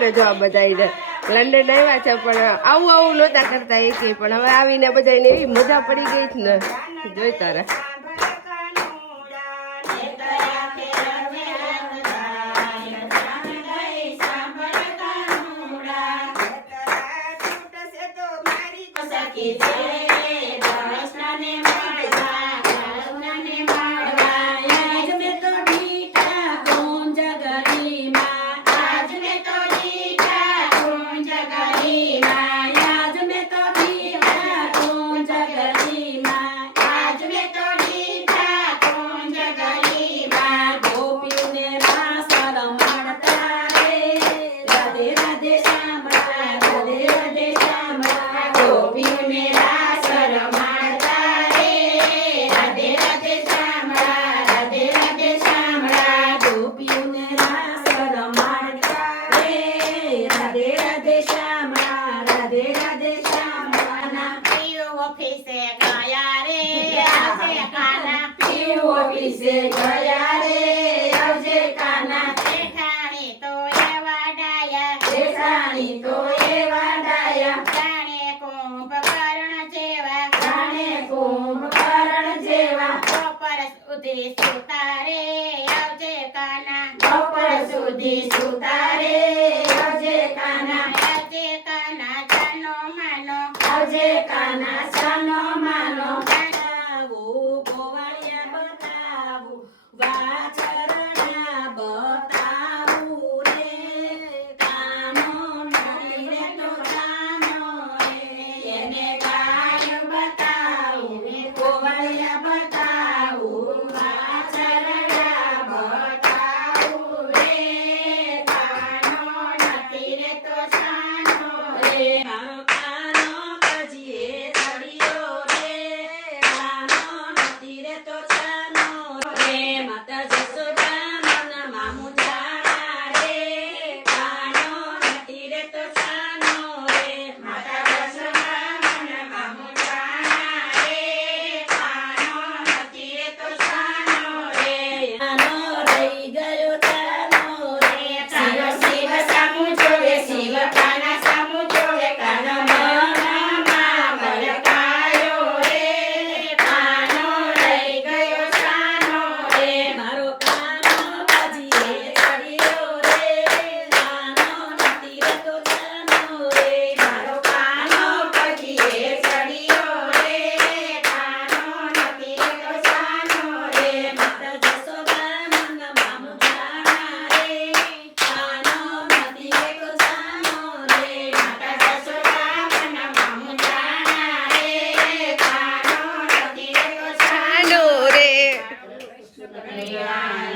ને જો આ બધાને લંડન આવ્યા છે પણ આવું નહોતા કરતા એક પણ હવે આવીને બધાને એવી મજા પડી ગઈ છે ને જોઈ તારે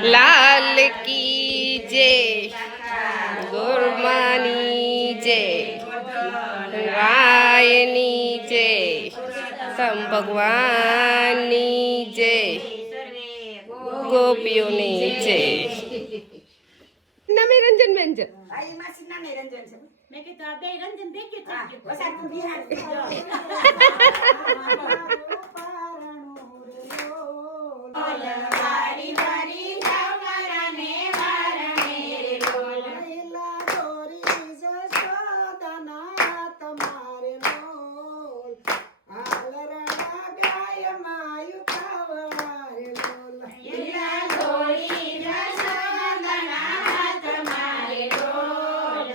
लाल की जय गुरमानी जय रायनी जय सम भगवानी जय गोपियोनी जय नमे रंजन बेंजन मैं कि तो अबे रंजन देख के चल बसा तू बिहार वारी वारी जावराने वारणे बोल ला गोरी जशोदना तुम्हारे मोल आलरणा गाय मायु कावरे लोल ला गोरी जशोदना तुम्हारे मोल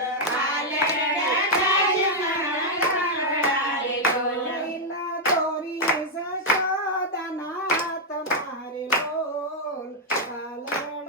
आलरणा गाय मायु कावरे लोल ला गोरी जशोदना तुम्हारे लोल आलरणा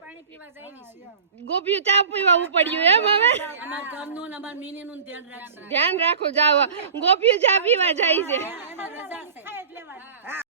પાણી પીવા જાય ગોપીઓ ચા પીવા ઉપડ્યું એમ હવે અમાર ઘરનું ને અમાર મિનીનું ધ્યાન રાખજો ધ્યાન રાખો જાવ ગોપીઓ ચા પીવા જાય છે રજા છે